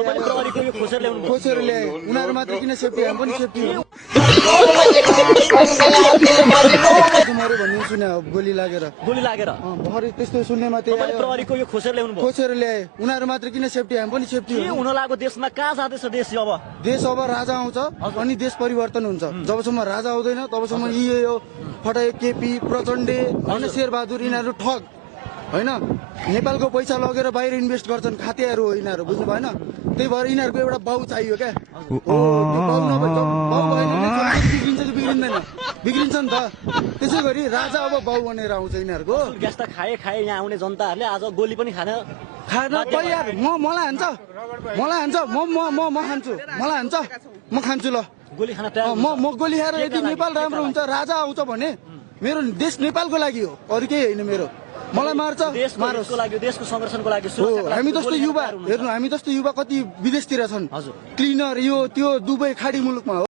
तपाईले प्रहरीको यो खोसेर ल्याउनु खोसेर ल्याए उनीहरू मात्र किन सेफ्टी हामी पनि सेफ्टी हो मर्यो भन्ने सुने गोली लागेर भर्खरै त्यस्तो सुन्नेमा त्यही तपाईले प्रहरीको यो खोसेर ल्याउनु भयो खोसेर ल्याए उनीहरू मात्र किन सेफ्टी हामी पनि सेफ्टी के हो हुन लागेको देशमा कहाँ जाँदैछ देश अब देश अब राजा आउँछ अनि देश परिवर्तन हुन्छ जबसम्म राजा आउँदैन तबसम्म यो फटाए केपी प्रचण्डे होइन शेरबहादुर यिनीहरू ठग होइन नेपालको पैसा लगेर बाहिर इन्भेस्ट गर्छन् खातेहरू हो यिनीहरू बुझ्नु भएन त्यही भएर यिनीहरूको एउटा बाउ चाहियो क्या बाउ नभए बाउ भएन बिग्रिन्छ कि बिग्रिँदैन बिग्रिन्छ नि त त्यसै गरी राजा अब बाउ बनेर आउँछ यिनीहरूको ग्यास त खाए यहाँ आउने जनताहरूले आज गोली पनि खान तयार मलाई हान्छ म खान्छु मलाई हान्छ म खान्छु ल गोली खान तयार म गोली खाएर यदि नेपाल राम्रो हुन्छ राजा आउँछ भने मेरो देश नेपालको लागि हो अरू केही होइन मेरो मलाई मार्छ देशको लागि देशको संरक्षणको लागि हामी जस्तो युवा हेर्नु हामी जस्तो युवा कति विदेशतिर छन् क्लिनर यो त्यो दुबई खाडी मुलुकमा हो